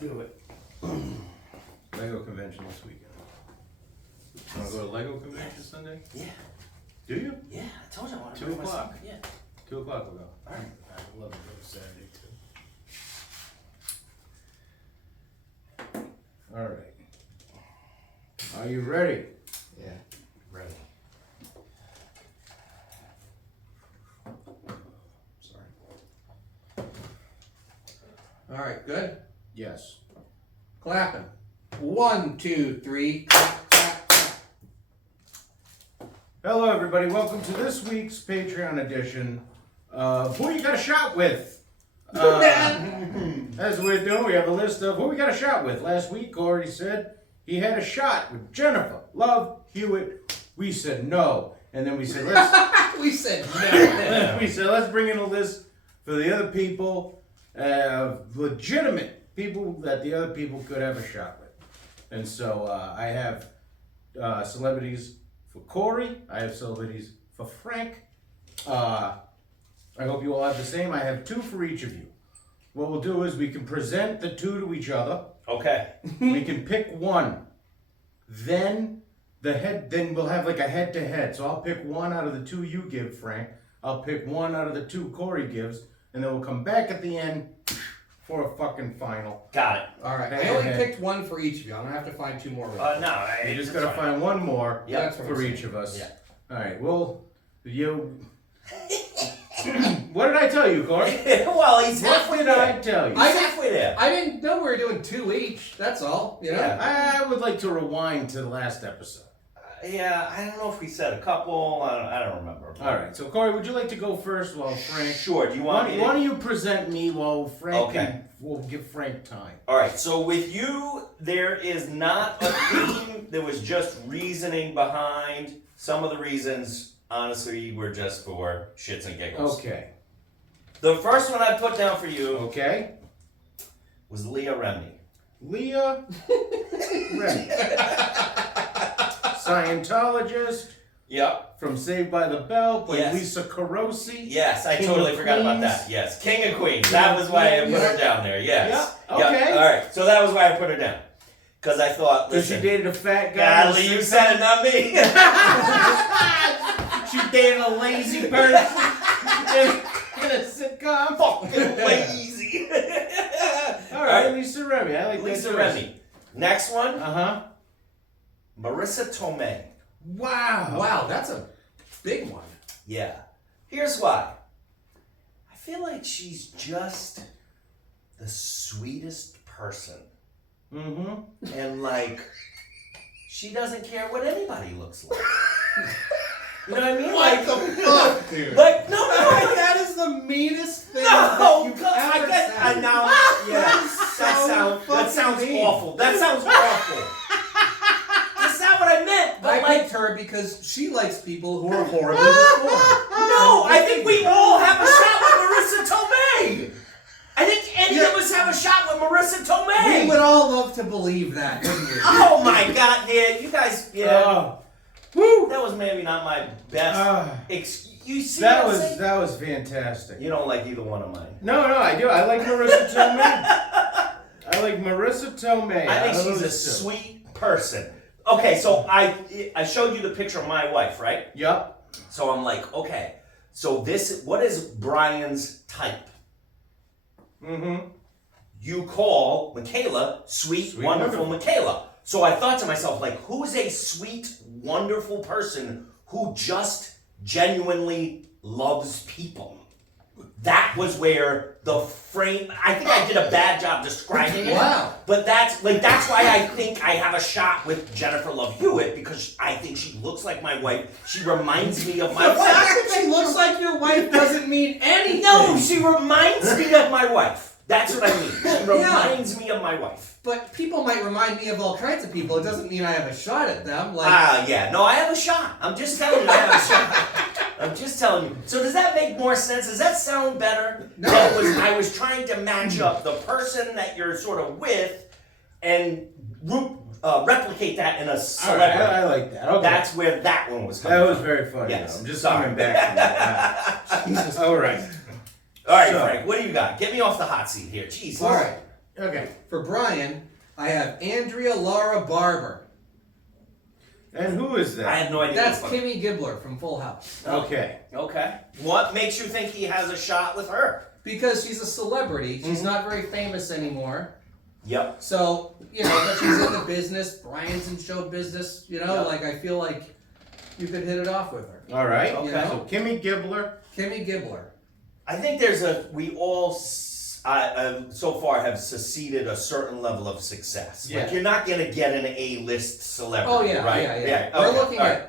do it. Lego convention this weekend. You want to go to Lego convention Sunday? Yeah. Do you? Yeah, I told you I want to 2 bring my o'clock. son. Yeah. 2 o'clock we'll go. All right. I'd love to go Saturday too. Alright. Are you ready? Yeah. Ready. Sorry. Alright, good? Yes. Clapping. 1, 2, 3. Clap, clap, clap. Hello everybody, welcome to this week's Patreon edition of Who You Got a Shot With? As we're doing, we have a list of who we got a shot with. Last week, Corey said he had a shot with Jennifer Love Hewitt. We said no. And then we said, let's We said no. we said, let's bring in a list for the other people, legitimate people that the other people could have a shot with. And so I have celebrities for Corey. I have celebrities for Frank. I hope you all have the same. I have 2 for each of you. What we'll do is we can present the 2 to each other. Okay. We can pick one. Then we'll have like a head-to-head. So I'll pick one out of the 2 you give, Frank. I'll pick one out of the 2 Corey gives, and then we'll come back at the end for a fucking final. Got it. Alright, I only picked one for each of you. I'm gonna have to find 2 more. No, You just gotta find one more Yeah, that's what for I'm each saying. of us. Yeah. Alright, well, you... What did I tell you, Corey? Well, he's What halfway did there. I tell you? He's halfway there. I didn't know we were doing 2 each. That's all. You know? Yeah. I would like to rewind to the last episode. Yeah, I don't know if we said a couple. I don't remember. Alright, so Corey, would you like to go first while Frank... Sure. Do you want me Why to? don't you present me while Frank Okay. We'll give Frank time. All right. So with you, there is not a theme. There was just reasoning behind. Some of the reasons, honestly, were just for shits and giggles. Okay. The first one I put down for you Okay. was Leah Remini. Leah Remini. Scientologist Yep. from Saved by the Bell, played Yes. Lisa Carosi. Yes, I King totally of forgot about Queens. that. Yes, King of Queens. That was why I put her down there. Yes. Yeah, okay. All right. So that was why I put her down. Because I thought, Because she listen, dated a fat guy. Godly, you said it, not me. She dated a lazy person in a sitcom. Fucking lazy. All right, Lisa Remy. I like Lisa that. Remy. Next one, Uh-huh. Marissa Tomei. Wow. Wow, that's a big one. Yeah. Here's why. I feel like she's just the sweetest person. Mm-hmm. And like, she doesn't care what anybody looks like. You know what I mean? What the fuck, dude? Like, no, That is the meanest thing no, that you've God, I ever get, said. I know, yeah, that fucking sounds mean. awful. That sounds awful. That's not what I meant. But I like, picked her because she likes people who are horribly deformed. no, I think we all have a shot with Marissa Tomei. I think any of us have a shot with Marissa Tomei. We would all love to believe that, wouldn't we? Oh my God, yeah, you guys, yeah. Woo. That was maybe not my best. You see That what I'm saying? that was fantastic. You don't like either one of mine. No, I do. I like Marissa Tomei. I like Marissa Tomei. I think Out of she's a those 2. sweet person. Okay, so I showed you the picture of my wife, right? Yup. So I'm like, okay, so what is Brian's type? Mm-hmm. You call Michaela sweet, wonderful Michaela. So I thought to myself, like, who's a sweet, wonderful person who just genuinely loves people? That was where the frame. I think I did a bad job describing it. Wow. But that's why I think I have a shot with Jennifer Love Hewitt, because I think she looks like my wife. She reminds me of my The fact wife. that she looks like your wife doesn't mean anything. No, she reminds me of my wife. That's what I mean. She reminds me of my wife. But people might remind me of all kinds of people. It doesn't mean I have a shot at them. Like, Yeah. No, I have a shot. I'm just telling you I have a shot. I'm just telling you. So does that make more sense? Does that sound better? No. I was trying to match up the person that you're sort of with and replicate that in a All right, celebrity. I like that. Okay. That's where that one was coming That was from. very funny. Yes. Though. I'm just Sorry. coming back from that. All right. All right, So- Frank, what do you got? Get me off the hot seat here. Jesus. all right. Okay. For Brian, I have Andrea Laura Barber. And who is I that? have no idea. That's what the fuck- Kimmy Gibbler from Full House. Okay. Okay. What makes you think he has a shot with her? Because she's a celebrity. She's not very famous anymore. Yep. So, you know, but she's in the business. Brian's in show business. You know, Yep. like I feel like you could hit it off with her. All right. Okay. So Kimmy Gibbler. Kimmy Gibbler. I think we all so far have succeeded a certain level of success. Yeah. Like you're not gonna get an A-list celebrity. Oh, yeah, right? yeah. Okay, We're looking all at right.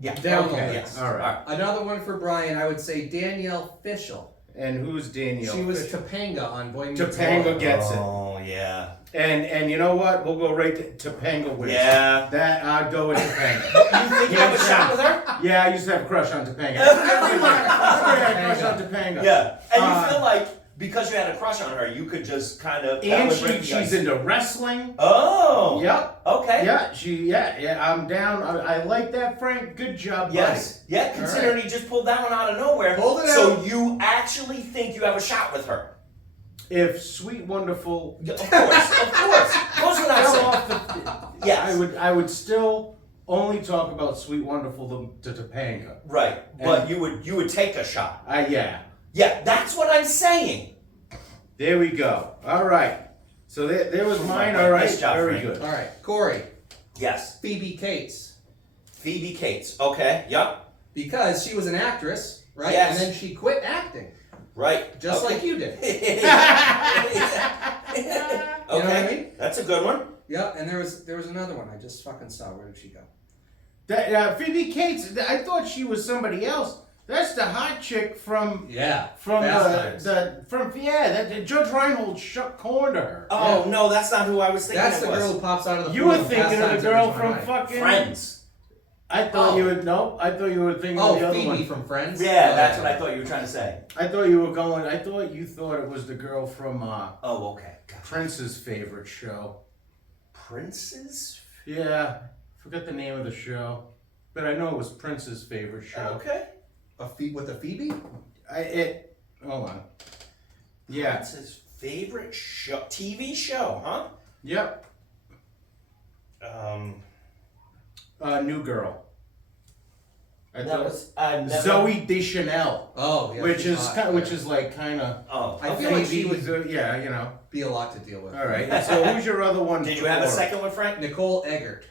Yeah. down the Okay. list. All right. Another one for Brian, I would say Danielle Fishel. And who's Danielle? She was Fisher? Topanga on Boy Meets Topanga World. gets it. Oh yeah. And you know what? We'll go right to Topanga wins. Yeah. That I'd go with Topanga. You think you have a shot with her? Yeah, I used to have a crush on Topanga. Everyone had a crush on Topanga. Yeah. And you feel like because you had a crush on her, you could just kind of. And she's into wrestling. Oh. Yep. Okay. Yeah. I'm down. I like that, Frank. Good job, buddy. Yes. Yeah. Considering he just pulled that one out of nowhere. Pulled it so out. you actually think you have a shot with her? If Sweet Wonderful Of course. Of course. Goes without fell saying. off the, Yes. I would still only talk about Sweet Wonderful to Topanga. Right. But you would take a shot. Yeah. Yeah. That's what I'm saying. There we go. All right. So there was mine. All right. Nice job, Very Frank. good. All right, Corey, Yes. Phoebe Cates. Phoebe Cates. Okay. Yep. Because she was an actress, right? Yes. And then she quit acting, Right. just Okay. like you did. Okay. You know what I mean? That's a good one. Yep, and there was another one I just fucking saw. Where did she go? That Phoebe Cates. I thought she was somebody else. That's the hot chick from Yeah, that Judge Reinhold shuck corn to her. Oh no, that's not who I was thinking. that's it the was. girl who pops out of the. You pool were in thinking Fast of the Times at girl Ridgemont from High. fucking Friends. I thought Oh. you would no. I thought you were thinking of the Oh, other Phoebe one. from Friends. Yeah, that's what I thought you were trying to say. I thought you were going. I thought you thought it was the girl from Oh, okay. Gotcha. Prince's favorite show. Prince's? Yeah, forgot the name of the show, but I know it was Prince's favorite show. Okay. With a Phoebe. Hold on. Yeah. Prince's favorite show, TV show, huh? Yep. New Girl. I That thought was never. Zoe Deschanel, Oh, yeah. which she's is hot, which yeah. is like kind of. Oh, I okay. feel like she would Yeah, you know. be a lot to deal with. All right. And so who's your other one? Did you have a for? second one, Frank? Nicole Eggert.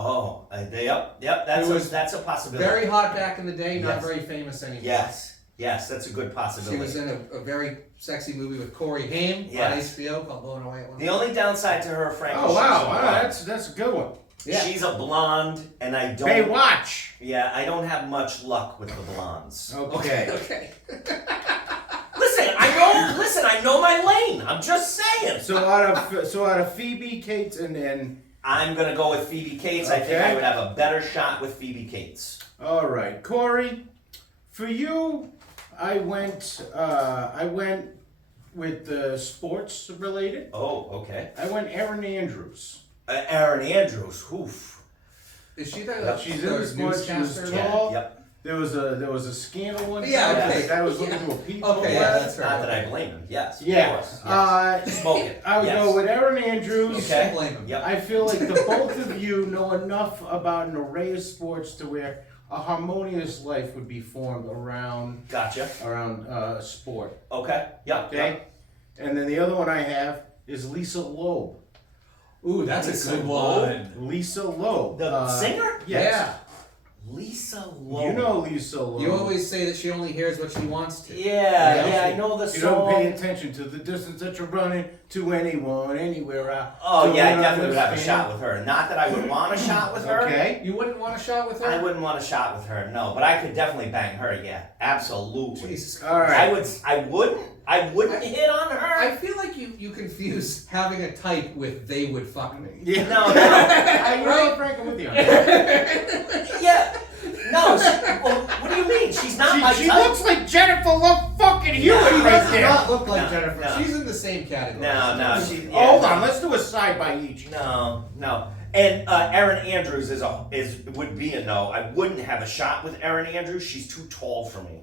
Oh, yep. That's It was that's a possibility. Very hot back in the day, not Yes. very famous anymore. Yes, that's a good She possibility. was in a very sexy movie with Corey Haim Yes. on HBO called Blown Away at One The only downside to her, Frank. Oh is wow, she's a wow, blonde. that's a good one. Yeah. She's a blonde, and I don't. Baywatch. Yeah, I don't have much luck with the blondes. Okay. Okay. Listen, I know my lane. I'm just saying. So out of Phoebe Cates and I'm gonna go with Phoebe Cates. I think Okay. I would have a better shot with Phoebe Cates. all right, Corey, for you, I went with the sports related. Oh, okay. I went Erin Andrews. Erin Andrews. Oof. Is she that? Yep. She's in the sports. She was newscaster? tall. Yep. There was a scandal one time. Yeah, okay. That was looking Yeah. to a people. Okay, Yeah, yeah, that's that's right. not that I blame him. Yes. Yeah. Of course. Yes. Smoke it. I would Yes. go with Erin You Andrews. Okay. can't blame him. Yep. I feel like the both of you know enough about an array of sports to where a harmonious life would be formed around Gotcha. sport. Okay. Yep. Okay, Yep. and then the other one I have is Lisa Loeb. Ooh, that's Lisa a good Loeb. one. Lisa Loeb, The singer? Yes. Lisa Loeb. You know Lisa Loeb. You always say that she only hears what she wants to. Yeah, I know the You song. don't pay attention to the distance that you're running to anyone, anywhere out. Oh to yeah, I learn definitely would have a understand. shot with her. Not that I would want a shot with her. Okay. You wouldn't want a shot with her? I wouldn't want a shot with her, no. But I could definitely bang her, yeah. Absolutely. Jesus. All right. I wouldn't hit on her. I feel like you confuse having a type with they would fuck me. Yeah. No, I know, Frank, I'm with you. on that. yeah. No, well, what do you mean? She's not my She type. looks like Jennifer Love fucking Hewitt No, She right does there. not look like No, Jennifer. no. She's in the same category. No, she. Yeah, Hold no. on, let's do a side by each. No. And Erin Andrews would be a no. I wouldn't have a shot with Erin Andrews. She's too tall for me.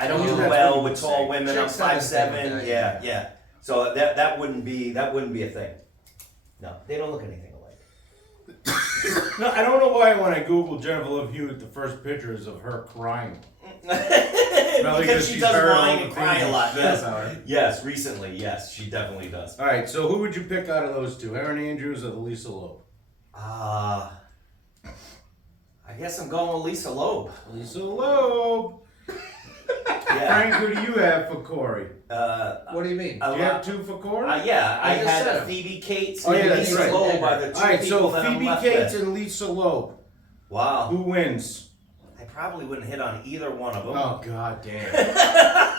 I don't Yeah, do that's what well you with would tall say. women. Chicks I'm have the same 5'7". with that, Yeah. So that wouldn't be a thing. No, they don't look anything alike. No, I don't know why when I Googled Jennifer Love Hewitt, the first picture is of her crying. Probably Because she she's does heard all whine the and cry a things lot. she Yes. says about her. Yes, recently, yes, she definitely does. All right, so who would you pick out of those two, Erin Andrews or Lisa Loeb? I guess I'm going with Lisa Loeb. Lisa Loeb. Yeah. Frank, who do you have for Corey? What do you mean? a Do you have lot- two for Corey? yeah, I I just had said 'em. Phoebe Cates Oh, and yeah, that's Lisa right. Loeb are the two All right, people so that I'm Phoebe left Cates with. and Lisa Loeb. Wow. Who wins? I probably wouldn't hit on either one of them. Oh, god damn.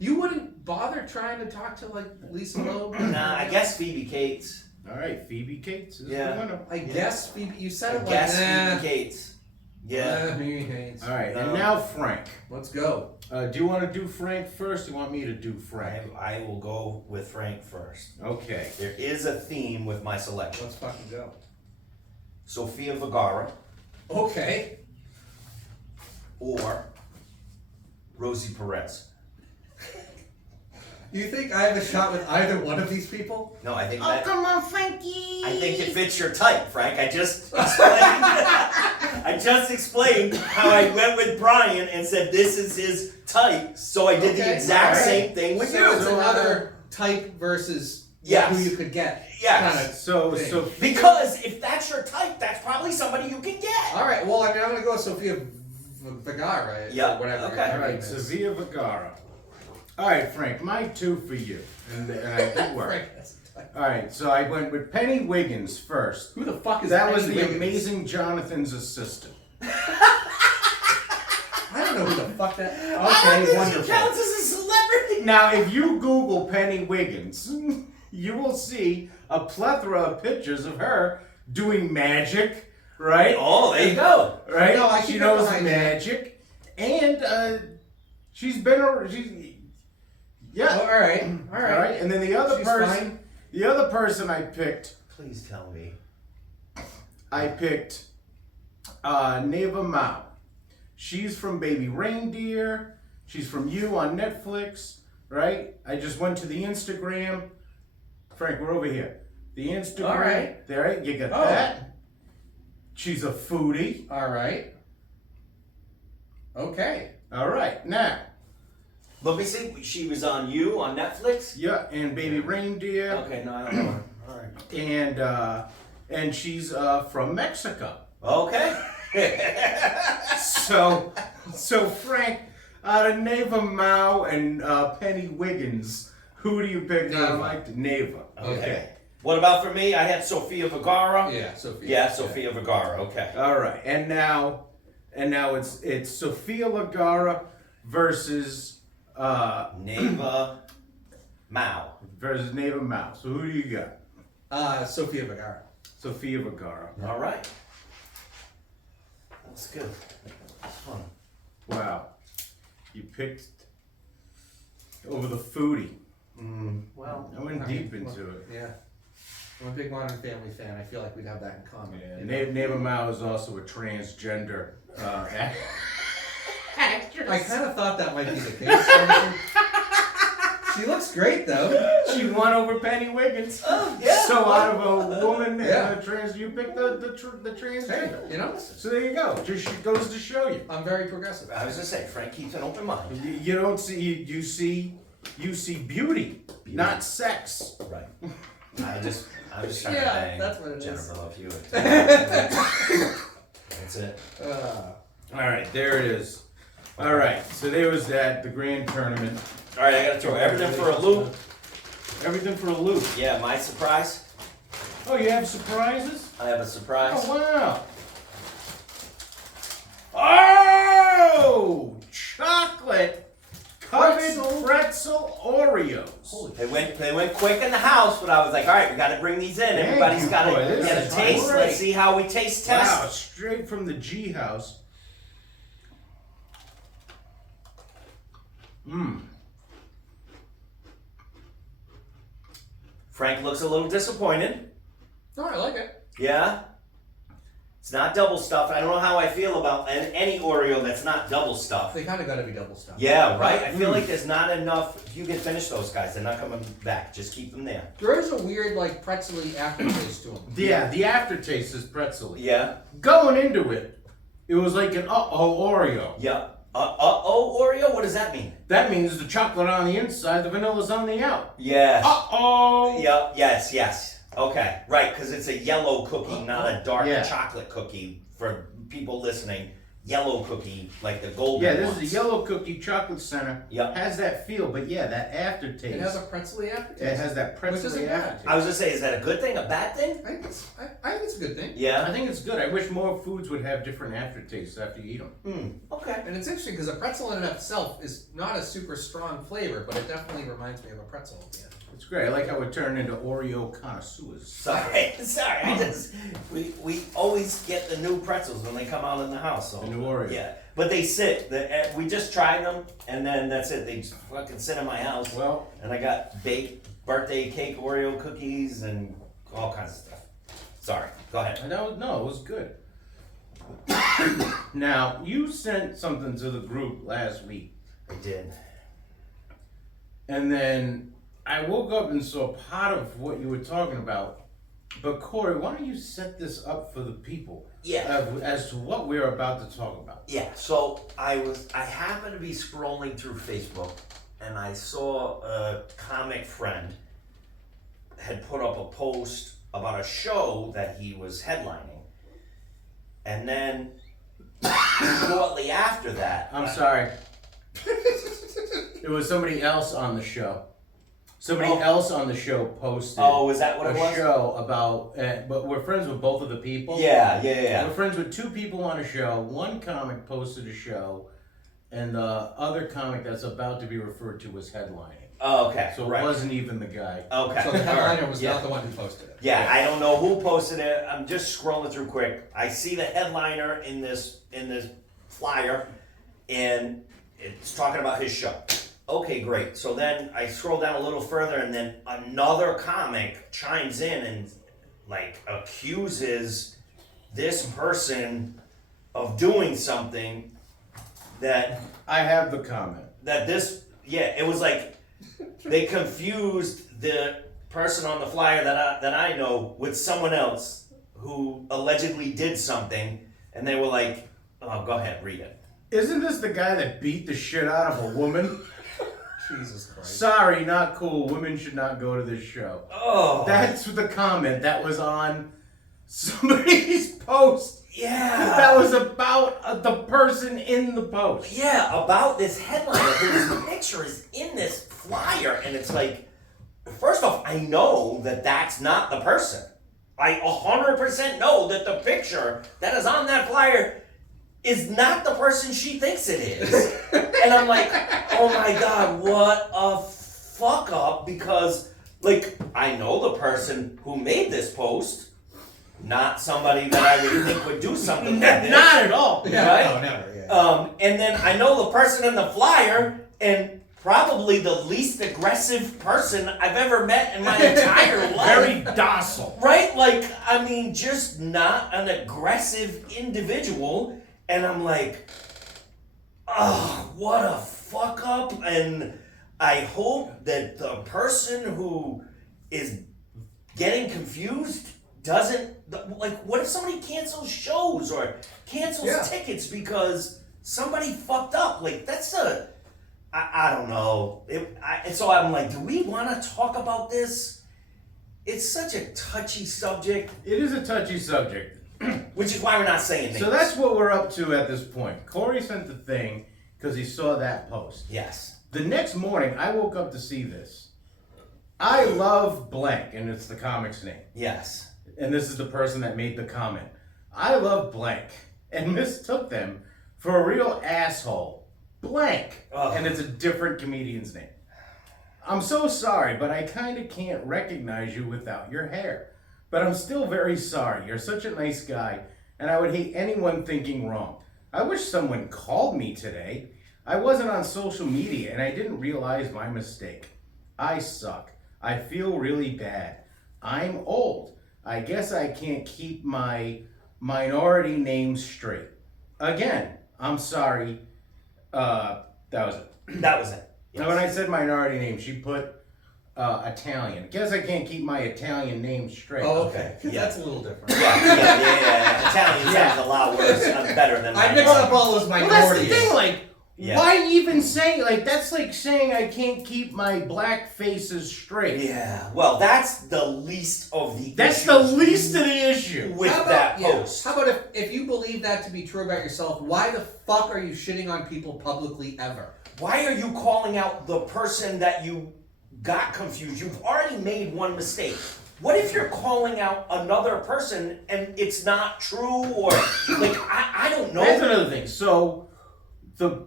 You wouldn't bother trying to talk to like Lisa Loeb? Nah, I guess Phoebe Cates. All right, Phoebe Cates is Yeah. the winner. I guess Phoebe. You said I it like guess nah. Phoebe Cates. Yeah. He hates. All right, No. and now Frank. Let's go. Do you want to do Frank first? Or do you want me to do Frank? I will go with Frank first. Okay. There is a theme with my selection. Let's fucking go. Sofia Vergara Okay. or Rosie Perez. You think I have a shot with either one of these people? No, I think Oh, that. come on, Frankie. I think it fits your type, Frank. I just explained. I just explained how I went with Brian and said this is his type, so I did the Okay, exact alright. same thing with So you. it's another type versus Yes. who you could get. Yes. Kinda So, thing. so Because if that's your type, that's probably somebody you can get. All right. Well, I mean, I'm gonna go with Sofia Vergara. Yeah, Or whatever. okay. her all right, name is. Sofia Vergara. All right, Frank, my two for you, and I did work. Frank, that's a type. All right, so I went with Penny Wiggins first. Who the fuck is That was Penny the Wiggins? amazing Jonathan's assistant. I don't know who the fuck that. I don't Okay, think wonderful. she counts as a celebrity. Now, if you Google Penny Wiggins, you will see a plethora of pictures of her doing magic, right? Oh, there you go. Right? No, I she keep knows it behind magic, and she's been a yeah. Oh, all right. All All right. right, and then the other She's person, I picked, Please tell me. Neva Mao. She's from Baby Reindeer. She's from You on Netflix, right? I just went to the Instagram. Frank, we're over here. The Instagram. All right. There, you got Oh. that. She's a foodie. All right. Okay. All right, now, Let me see. She was on You on Netflix. yeah, and Baby Reindeer, Okay, no, I don't know her. All right. and she's from Mexico. Okay. So Frank, out of Neva Mao and Penny Wiggins, who do you pick? Neva. Like Neva. Okay. What about for me? I had Sofia Vergara. Yeah, Sophia. Yeah, Sofia Vergara. Okay. All right, and now it's Sofia Vergara versus Neva Mao. Neva Mao. So who do you got? Sofia Vergara. Sofia Vergara. All right. That's good. That's fun. Wow, you picked over the foodie. Well, I went deep into it. Yeah. I'm a big Modern Family fan. I feel like we'd have that in common. Yeah, you know? Neva Mao is also a transgender actress. I kind of thought that might be the case. honestly. She looks great though. She won over Penny Wiggins. Oh, yeah. So out of a woman Yeah. and a trans, you picked the Hey, transgender. you know, So there you go. Just goes to show you. I'm very progressive. I was gonna say Frank keeps an open mind. You don't see you see beauty, not sex. Right. I was just trying Yeah, to bang that's what it is. Jennifer Love Hewitt. That's it. All right, there it is. All right, so there was that, the grand tournament. All right, I gotta throw everything for a loop. Everything for a loop. Yeah, my surprise. Oh, you have surprises? I have a surprise. Oh, wow. Oh, chocolate covered pretzel Oreos. They went quick in the house, but I was like, all right, we got to bring these in. Thank Everybody's you, got to boy. This get a is taste. great. Let's see how we taste test. Wow, straight from the G house. Mmm. Frank looks a little disappointed. No, I like it. Yeah. It's not double stuffed. I don't know how I feel about any Oreo that's not double stuffed. They kind of got to be double stuffed. Yeah, right? I feel like there's not enough. If you can finish those guys, they're not coming back. Just keep them there. There is a weird, like, pretzel-y aftertaste to them. Yeah, the aftertaste is pretzel. Yeah? Going into it, it was like an Oreo. Yeah. Uh-oh, Oreo? What does that mean? That means the chocolate on the inside, the vanilla's on the out. Yeah. Uh-oh! Yeah, yes. Okay, right, because it's a yellow cookie, not a dark Yeah. chocolate cookie. For people listening, yellow cookie, like the golden Yeah, this ones. is a yellow cookie chocolate center. Yep. Has that feel, but yeah, that aftertaste. It has a pretzel-y aftertaste. It has that Which pretzel isn't bad. aftertaste. I was gonna say, is that a good thing, a bad thing? I think it's a good thing. Yeah. I think it's good. I wish more foods would have different aftertastes after you eat them. Okay. And it's interesting because a pretzel in and of itself is not a super strong flavor, but it definitely reminds me of a pretzel at the end. It's great. I like how it turned into Oreo connoisseurs. Sorry. I just we always get the new pretzels when they come out in the house. So The new Oreo. yeah, but they sit. We just tried them, and then that's it. They just fucking sit in my house. Well, And I got baked birthday cake Oreo cookies and all kinds of stuff. Sorry. Go ahead. no, it was good. Now, you sent something to the group last week, I did. and then I woke up and saw part of what you were talking about. But Corey, why don't you set this up for the people? Yeah. As to what we're about to talk about. Yeah, so I happened to be scrolling through Facebook and I saw a comic friend had put up a post about a show that he was headlining. And then shortly after that, I'm sorry. It was somebody else on the show. Somebody Oh. else on the show posted oh, is that what a it was? show about, but we're friends with both of the people. Yeah. We're friends with two people on a show. One comic posted a show, and the other comic that's about to be referred to was headlining. Oh, okay, So right. it wasn't even the guy. Okay. So the all headliner right, was yeah. not the one who posted it. Yeah, I don't know who posted it. I'm just scrolling through quick. I see the headliner in this flyer, and it's talking about his show. Okay, great. So then I scroll down a little further, and then another comic chimes in and like accuses this person of doing something that I have the comment. it was like they confused the person on the flyer that I know with someone else who allegedly did something, and they were like, "Oh, go ahead, read it." Isn't this the guy that beat the shit out of a woman? Jesus Christ. Sorry, not cool. Women should not go to this show. Oh, That's the comment that was on somebody's post. yeah. That was about the person in the post. Yeah, about this headliner whose picture is in this flyer, and it's like, first off, I know that that's not the person. I 100% know that the picture that is on that flyer is not the person she thinks it is. And I'm like, oh my god, what a fuck up, because, like, I know the person who made this post, not somebody that I would think would do something like this. Not at all. Yeah, Right? no, never, yeah. And then I know the person in the flyer, and probably the least aggressive person I've ever met in my entire life. Very docile. Right? Like, I mean, just not an aggressive individual. And I'm like, oh, what a fuck up. And I hope that the person who is getting confused doesn't, like, what if somebody cancels shows or cancels Yeah. tickets because somebody fucked up? Like, that's I don't know. And so I'm like, do we want to talk about this? It's such a touchy subject, It is a touchy subject. which is why we're not saying names. So that's what we're up to at this point. Corey sent the thing because he saw that post. Yes. The next morning, I woke up to see this. I love blank, and it's the comic's name. Yes. And this is the person that made the comment. I love blank, and mistook them for a real asshole. Blank. Ugh. And it's a different comedian's name. I'm so sorry, but I kind of can't recognize you without your hair. But I'm still very sorry. You're such a nice guy, and I would hate anyone thinking wrong. I wish someone called me today. I wasn't on social media, and I didn't realize my mistake. I suck. I feel really bad. I'm old. I guess I can't keep my minority names straight. Again, I'm sorry. That was it. That was it. Yes. Now, when I said minority name, she put Italian. Guess I can't keep my Italian name straight. Oh, okay. Yeah. That's a little different. Yeah. Italian Yeah. sounds a lot worse, better than I mix up all those Well, minorities. that's the thing. Like, Yeah. why even say like that's like saying I can't keep my black faces straight. Yeah. Well, that's the least of the. That's the issues least of the issue. with How that about, yeah, post. How about if you believe that to be true about yourself, why the fuck are you shitting on people publicly ever? Why are you calling out the person that you got confused? You've already made one mistake. What if you're calling out another person and it's not true, or like I don't know. That's another thing. So the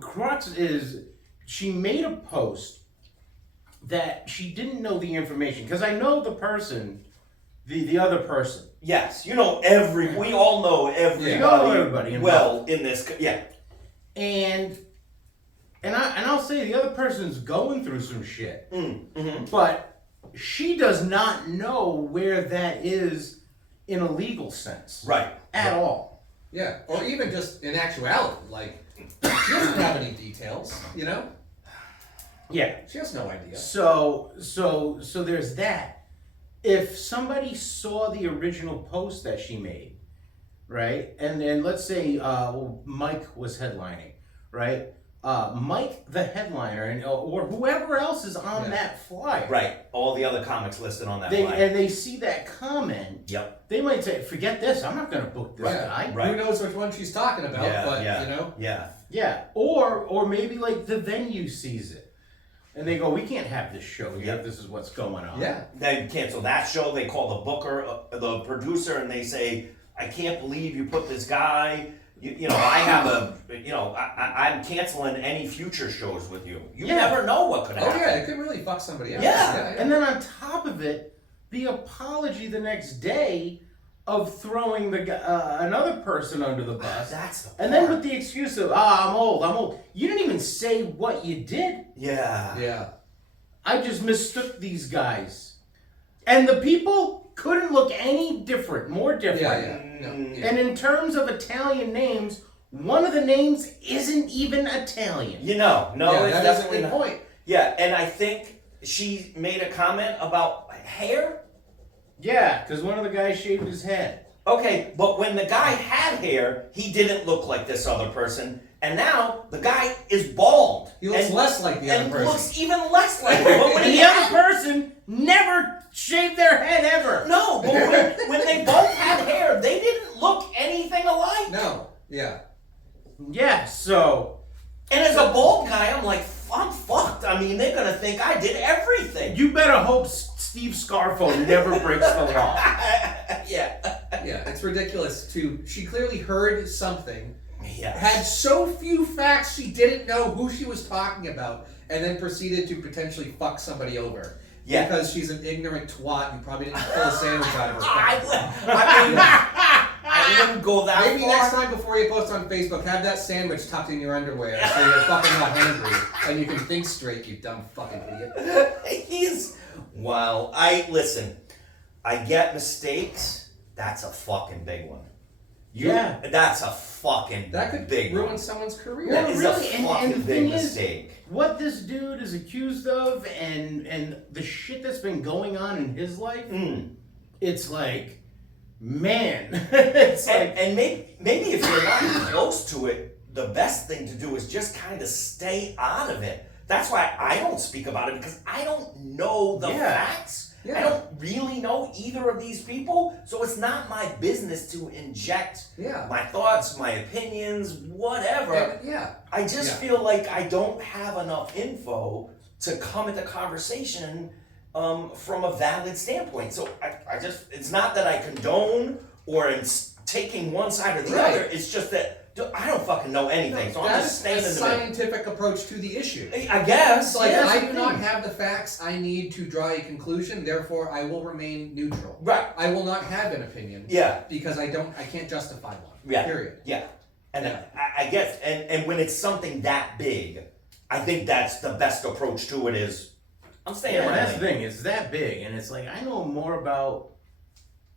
crux is she made a post that she didn't know the information because I know the person, the other person. Yes, we all know everybody. You all know everybody well in this. Yeah. And I'll say the other person's going through some shit. Mm-hmm. But she does not know where that is in a legal sense. Right. At all. Yeah, or even just in actuality, like she doesn't have any details, you know? Yeah. She has no idea. So there's that. If somebody saw the original post that she made, right? And then let's say Mike was headlining, right? Mike the headliner and or whoever else is on that flyer. Right. All the other comics listed on that They line. and they see that comment. Yep. They might say, "Forget this. I'm not going to book this guy." Right. Who knows which one she's talking about, but you know? Yeah. Yeah. Or maybe like the venue sees it, and they go, "We can't have this show here. Yep. This is what's going on." Yeah. They cancel that show. They call the booker, the producer, and they say, "I can't believe you put this guy. You know, I have a. You know, I'm canceling any future shows with you. You Yeah. never know what could Oh happen." yeah, it could really fuck somebody else. Yeah. And then on top of it, the apology the next day of throwing another person under the bus. That's the. And then part. with the excuse of, I'm old. You didn't even say what you did. Yeah. Yeah. I just mistook these guys. And the people couldn't look any different, more different. Yeah. No, yeah. And in terms of Italian names, one of the names isn't even Italian. You know, no, Yeah, it's that is definitely a good not. point. Yeah, and I think she made a comment about hair. Yeah, because one of the guys shaved his head. Okay, but when the guy had hair, he didn't look like this other person, and now the guy is bald. He looks and, less like the other and person. looks even less like him. But when And he the had- other person never shaved their head ever. No, but when they both had hair, they didn't look anything alike. No. Yeah. Yeah, so And as a bald guy, I'm like, I'm fucked. I mean, they're gonna think I did everything. you better hope Steve Scarfo never breaks the law. Yeah. Yeah. It's ridiculous too. She clearly heard something, Yeah. had so few facts she didn't know who she was talking about, and then proceeded to potentially fuck somebody over. Yeah. Because she's an ignorant twat who probably didn't pull a sandwich out of her I wouldn't go that Maybe far. next time before you post on Facebook, have that sandwich tucked in your underwear so you're fucking not hungry and you can think straight, you dumb fucking idiot. He's wow. Listen. I get mistakes. That's a fucking big one. Yeah. That's a fucking That could big ruin one. someone's career. That Well, is really, a and fucking the big thing is- mistake. What this dude is accused of and the shit that's been going on in his life, it's like, man. It's like, And maybe if you're not close to it, the best thing to do is just kind of stay out of it. That's why I don't speak about it, because I don't know the facts. Yeah. I don't really know either of these people, so it's not my business to inject Yeah. my thoughts, my opinions, whatever. And, yeah. I just feel like I don't have enough info to come at the conversation from a valid standpoint. So I just, it's not that I condone or taking one side or the Right. other. It's just that I don't fucking know anything. So I'm That's just staying a in the middle. scientific approach to the issue. I guess. It's like, yeah, I that's do the not thing. have the facts I need to draw a conclusion, therefore I will remain neutral. Right. I will not have an opinion. Yeah. Because I can't justify one. Yeah. Period. Yeah. And Yeah. I guess, and when it's something that big, I think that's the best approach to it is, I'm staying yeah, around. that's the thing. It's that big, and it's like I know more about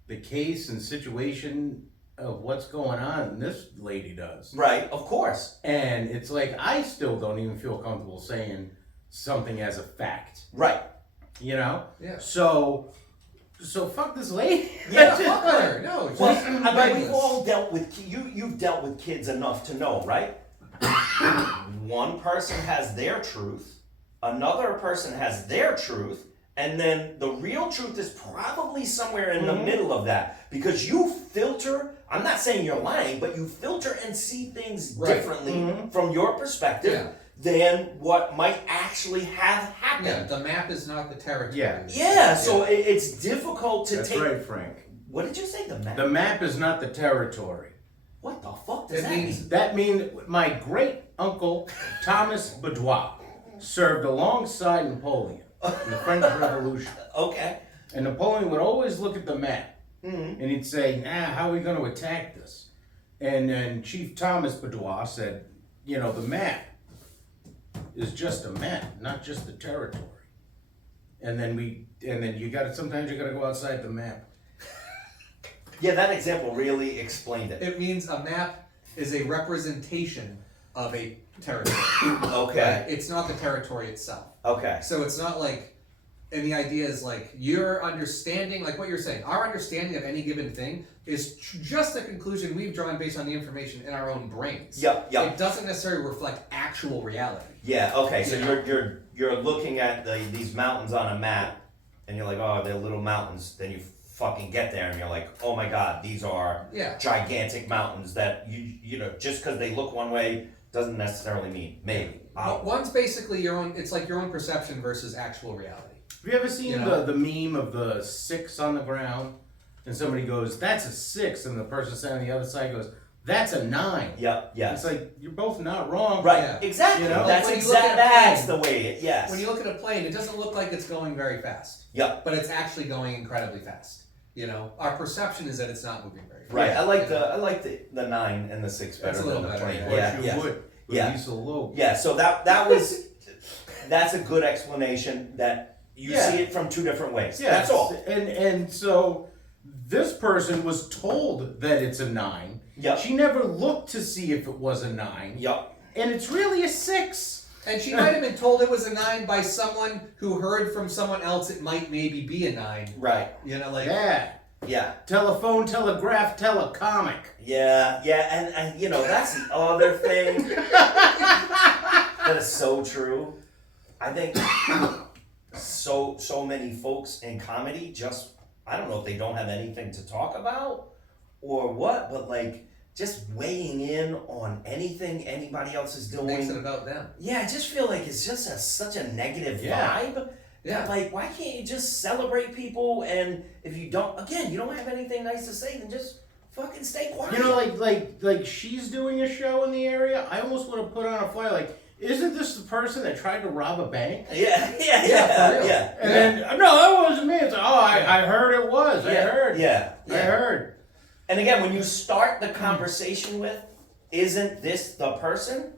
the case and situation of what's going on than this lady does. Right, of course. And it's like, I still don't even feel comfortable saying something as a fact, Right. you know? Yeah. So fuck this lady. Yeah, Fuck her. No, Well, just I mean, ridiculous. we've all dealt with you've dealt with kids enough to know, right? One person has their truth, another person has their truth, and then the real truth is probably somewhere in the middle of that, because you filter. I'm not saying you're lying, but you filter and see things Right. differently from your perspective than what might actually have happened. Yeah, the map is not the territory. Yeah. So it's difficult to That's take. right, Frank. What did you say? The map? The map is not the territory. What the fuck does It that means- mean? That means my great uncle Thomas Boudoir served alongside Napoleon in the French Revolution. Okay. And Napoleon would always look at the map Mm-hmm. and he'd say, how are we going to attack this? And then Chief Thomas Boudoir said, the map is just a map, not just the territory. And then sometimes you gotta go outside the map. Yeah, that example really explained it. It means a map is a representation of a territory. Okay. It's not the territory itself. Okay. So it's not like, and the idea is like your understanding, like what you're saying, our understanding of any given thing is just a conclusion we've drawn based on the information in our own brains. Yep. It doesn't necessarily reflect actual reality. Yeah. Okay. So Yeah. you're looking at these mountains on a map, and you're like, oh, they're little mountains. Then you fucking get there, and you're like, oh my god, these are gigantic mountains that you know just because they look one way doesn't necessarily mean maybe. One's basically your own. It's like your own perception versus actual reality. Have you ever seen the meme of the 6 on the ground? And somebody goes, that's a 6, and the person standing on the other side goes, that's a 9. Yep. Yes. It's like, you're both not wrong. Right. Yeah. Exactly. You know? That's Like when you look exactly at a that's plane- the way it. Yes. When you look at a plane, it doesn't look like it's going very fast. Yep. But it's actually going incredibly fast. Our perception is that it's not moving very fast. Right. I like You know? the 9 and the 6 better That's a than little the better, plane. yeah. What Yeah. you Yes. would. With Yeah. Lisa Loeb. Yeah, so that was that's a good explanation that you Yeah. see it from two different ways. Yeah, That's all. And so this person was told that it's a 9. Yep. She never looked to see if it was a 9. Yep. And it's really a 6. And she might have been told it was a 9 by someone who heard from someone else it might maybe be a 9. Right. Yeah. Yeah. Telephone, telegraph, telecomic. Yeah. Yeah. And that's the other thing that is so true. I think so many folks in comedy just I don't know if they don't have anything to talk about or what, but like just weighing in on anything anybody else is doing. Makes it about them. Yeah, I just feel like it's just such a negative Yeah. vibe. Yeah. Like, why can't you just celebrate people? And if you don't have anything nice to say, then just fucking stay quiet. Like she's doing a show in the area. I almost would have put on a flyer like, isn't this the person that tried to rob a bank? Yeah. for real. Yeah. And then no, that wasn't me. It's I heard it was. I heard. Yeah. I heard. And again, when you start the conversation with, "Isn't this the person?"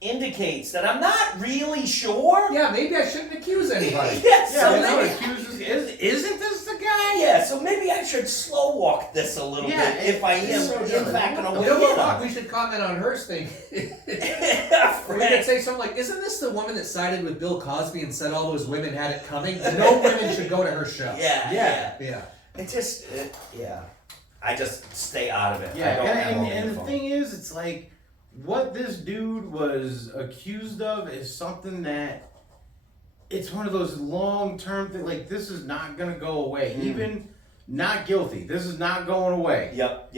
indicates that I'm not really sure. Yeah, maybe I shouldn't accuse anybody. Yeah. Yeah, So that's what maybe, accuses. Isn't this the guy? yeah. So maybe I should slow walk this a little Yeah, bit if I am it's so in fact gonna You weigh know in what? on We it. should comment on her thing. Or we Right. could say something like, isn't this the woman that sided with Bill Cosby and said all those women had it coming? No women should go to her show. Yeah. Yeah. It just, yeah. I just stay out of it. I Yeah, don't have all and the info. thing is, it's like what this dude was accused of is something that it's one of those long-term things. Like this is not gonna go away, even not guilty. This is not going away. Yep.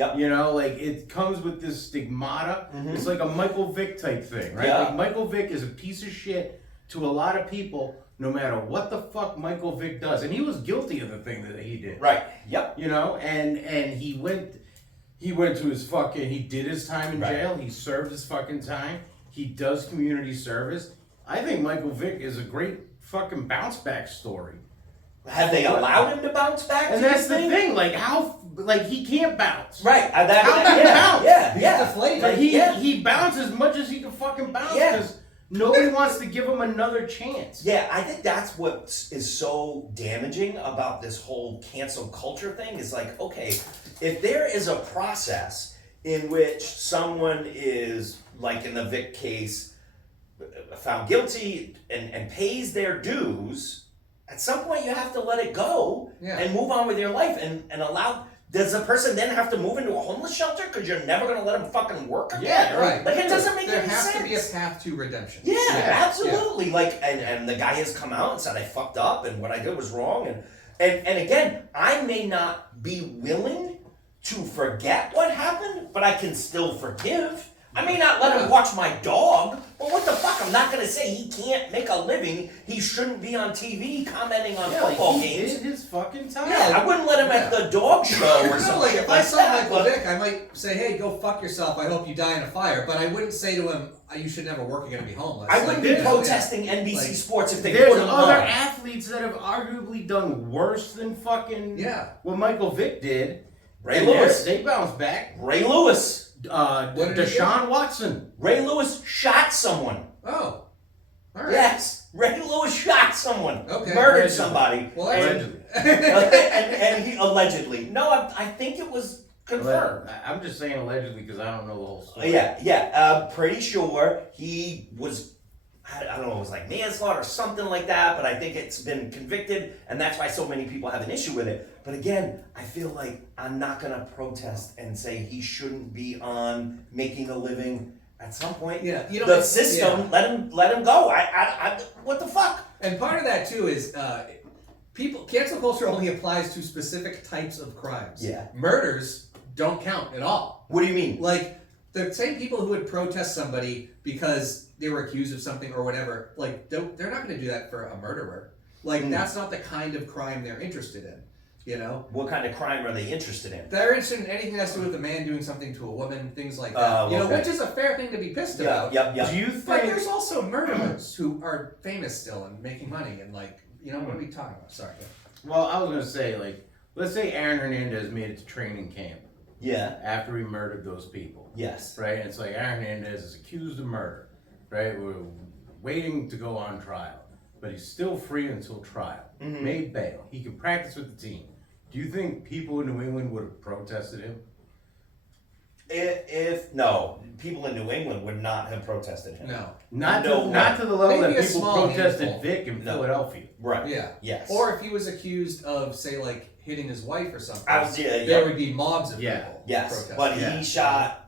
Like it comes with this stigmata. It's like a Michael Vick type thing, right? Yeah. Like Michael Vick is a piece of shit to a lot of people, no matter what the fuck Michael Vick does, and he was guilty of the thing that he did. Right. Yep. And he went to his fucking, he did his time in Right. jail, he served his fucking time, he does community service. I think Michael Vick is a great fucking bounce back story. Have they allowed him to bounce back? And to that's this the thing, like he can't bounce. Right. How can he bounce? Yeah. He's Yeah. deflated. Like Yeah. he bounces as much as he can fucking bounce Yeah. because Nobody wants to give him another chance. Yeah, I think that's what is so damaging about this whole cancel culture thing is like, okay, if there is a process in which someone is, like in the Vic case, found guilty and pays their dues, at some point you have to let it go Yeah. and move on with your life and allow. Does the person then have to move into a homeless shelter because you're never gonna let them fucking work again? Yeah, Right. Like it doesn't make There any has sense. to be a path to redemption. Yeah, Yeah. absolutely. Like, and the guy has come out and said I fucked up and what I did was wrong. And again, I may not be willing to forget what happened, but I can still forgive. I may not let him watch my dog, but what the fuck? I'm not gonna say he can't make a living. He shouldn't be on TV commenting on Yeah, like football he games. did his fucking time. Yeah, I wouldn't let him at the dog show or No, something like if I like saw that. Michael but- Vick, I might say, "Hey, go fuck yourself. I hope you die in a fire." But I wouldn't say to him, "You should never work again and be homeless." I wouldn't Like, be yeah, protesting NBC Like, Sports if they There's put him other on. athletes that have arguably done worse than fucking Yeah. what Michael Vick did. Ray And Lewis. They bounced back. Ray Lewis. What did he Deshaun Watson. Ray Lewis shot someone. Oh, all right. Yes, Ray Lewis shot someone. Okay. Murdered Allegedly. somebody. Well, and, that's and he allegedly. No, I think it was confirmed. I'm just saying allegedly because I don't know the whole story. Yeah. Pretty sure he was. I don't know. It was like manslaughter or something like that. But I think it's been convicted, and that's why so many people have an issue with it. But again, I feel like I'm not gonna protest and say he shouldn't be on making a living. At some point, Yeah, you know, the it's- system yeah. let him go. I what the fuck? And part of that too is cancel culture only applies to specific types of crimes. Yeah. Murders don't count at all. What do you mean? Like the same people who would protest somebody because they were accused of something or whatever, like they're not going to do that for a murderer. Like that's not the kind of crime they're interested in. You know, What kind of crime are they interested in? they're interested in anything that has to do with a man doing something to a woman, things like that. You know, okay. which is a fair thing to be pissed Yeah, about. yep. Do you But think? there's also murderers who are famous still and making money and like, you know, what are we talking about? Sorry. Well, I was gonna say like, let's say Aaron Hernandez made it to training camp Yeah. after he murdered those people, Yes. right? And it's like Aaron Hernandez is accused of murder, right? We're waiting to go on trial, but he's still free until trial. Mhm. Made bail. He can practice with the team. Do you think people in New England would have protested him? If no, people in New England would not have protested him. No. Not No to way. not to the level Maybe that a people small protested handful. Vic in No. Philadelphia. Right. Yeah. Yes. Or if he was accused of, say, like hitting his wife or something, yeah. there would be mobs of Yeah. people. Yes. protesting. But Yeah. he shot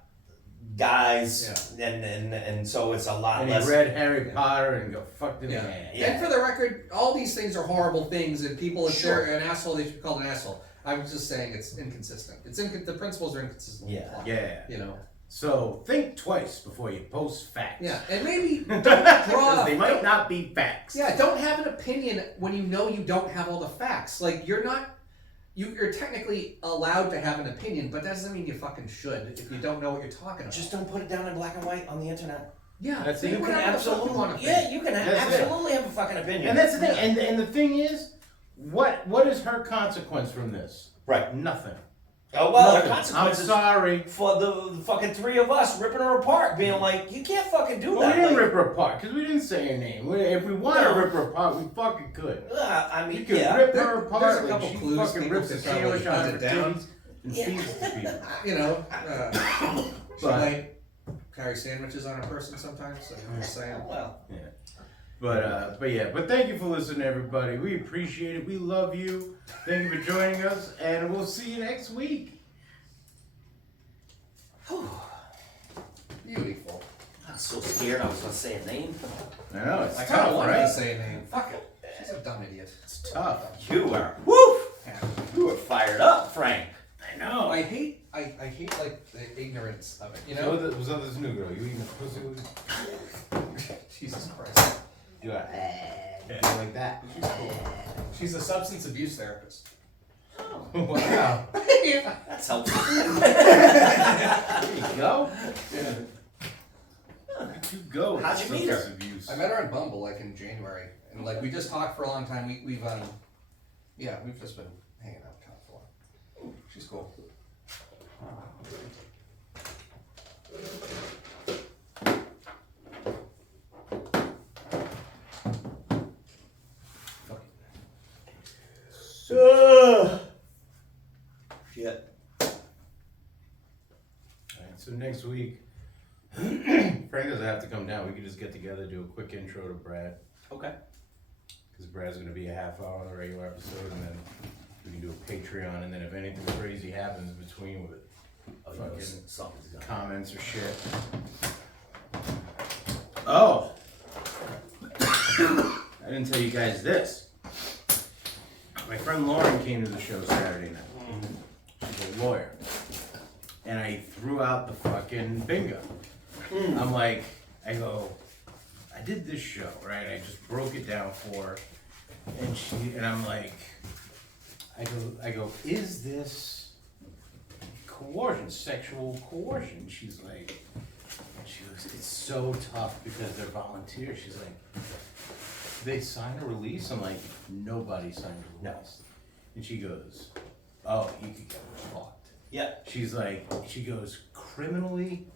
guys, and so it's a lot And less. he read Harry Potter and go fucked in Yeah. the hand. Yeah. And for the record, all these things are horrible things, and people, if Sure. they're an asshole, they should be called an asshole. I'm just saying it's inconsistent. The principles are inconsistent. with Yeah. the plot, Yeah. You know. So think twice before you post facts. Yeah, and maybe don't Because draw. they might not be facts. Yeah, don't have an opinion when you know you don't have all the facts. Like you're not. You're technically allowed to have an opinion, but that doesn't mean you fucking should if you don't know what you're talking about. Just don't put it down in black and white on the internet. yeah, That's think it. You can whatever the fuck absolutely you want to Yeah, think. you can That's it. absolutely have a fucking opinion. And that's the thing. And the thing is, what is her consequence from this? Right. Nothing. Oh well, Nothing. the I'm consequences sorry. for the fucking three of us ripping her apart, being like, you can't fucking do Well, that. we didn't like, rip her apart because we didn't say her name. If we wanted to No. rip her apart, we fucking could. I You mean, could yeah. rip There- her apart there's a like couple she clues fucking people rips a could probably sandwich on her hunt it down. titties and Yeah. feeds it to people. You know, she But- might carry sandwiches on her person sometimes. So I'm just saying. Well, But thank you for listening, everybody. We appreciate it. We love you. Thank you for joining us, and we'll see you next week. Beautiful. I was so scared I was gonna say a name. I know it's I kind of tough, wanted right? to say a name. Fuck it. She's a dumb idiot. It's tough. You are. Woo! Yeah. You were fired up, Frank. I know. I hate like the ignorance of it. You So know. was this new girl? You eating a pussy with? Jesus Christ. Do that. Do like that. She's a substance abuse therapist. Wow. That's helpful. There you go. Yeah. Look at you go. with How'd you meet her? substance abuse. I met her on Bumble like in January, and like we just talked for a long time. We've just been hanging out kind of for a while. She's cool. next week. Frank doesn't have to come down. We can just get together, do a quick intro to Brad. Okay. Because Brad's going to be a half hour on the regular episode, and then we can do a Patreon, and then if anything crazy happens between with fucking something's gonna comments or shit. Oh! I didn't tell you guys this. My friend Lauren came to the show Saturday night. She's a lawyer. And I threw out the fucking bingo. I'm like, I did this show, right? I just broke it down for her. And I'm like, I go, is this coercion, sexual coercion? She goes, it's so tough because they're volunteers. She's like, they sign a release? I'm like, nobody signed a release. And she goes, oh, you could get fucked. Yeah. She goes, criminally,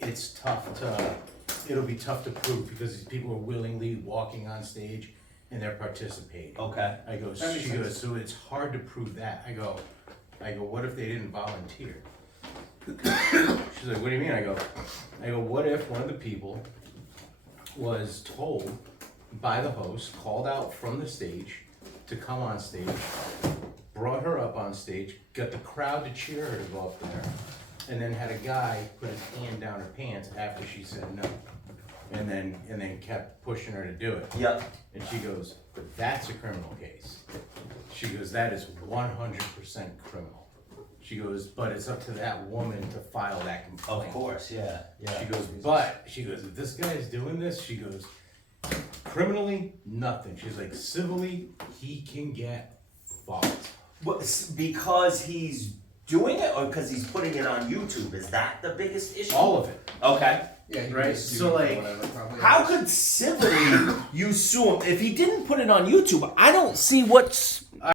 it'll be tough to prove because these people are willingly walking on stage and they're participating. Okay. She goes, so it's hard to prove that. I go, what if they didn't volunteer? She's like, what do you mean? I go, what if one of the people was told by the host, called out from the stage to come on stage, brought her up on stage, got the crowd to cheer her to go up there, and then had a guy put his hand down her pants after she said no, and then kept pushing her to do it. Yep. And she goes, that's a criminal case. She goes, that is 100% criminal. She goes, but it's up to that woman to file that complaint. Of course, yeah. She goes, if this guy is doing this, she goes, criminally, nothing. She's like, civilly, he can get fucked. Because he's doing it or because he's putting it on YouTube? Is that the biggest issue? All of it. Okay. Yeah, he Right, was so, sued or like, whatever, probably. How could civilly you sue him if he didn't put it on YouTube? I don't see what's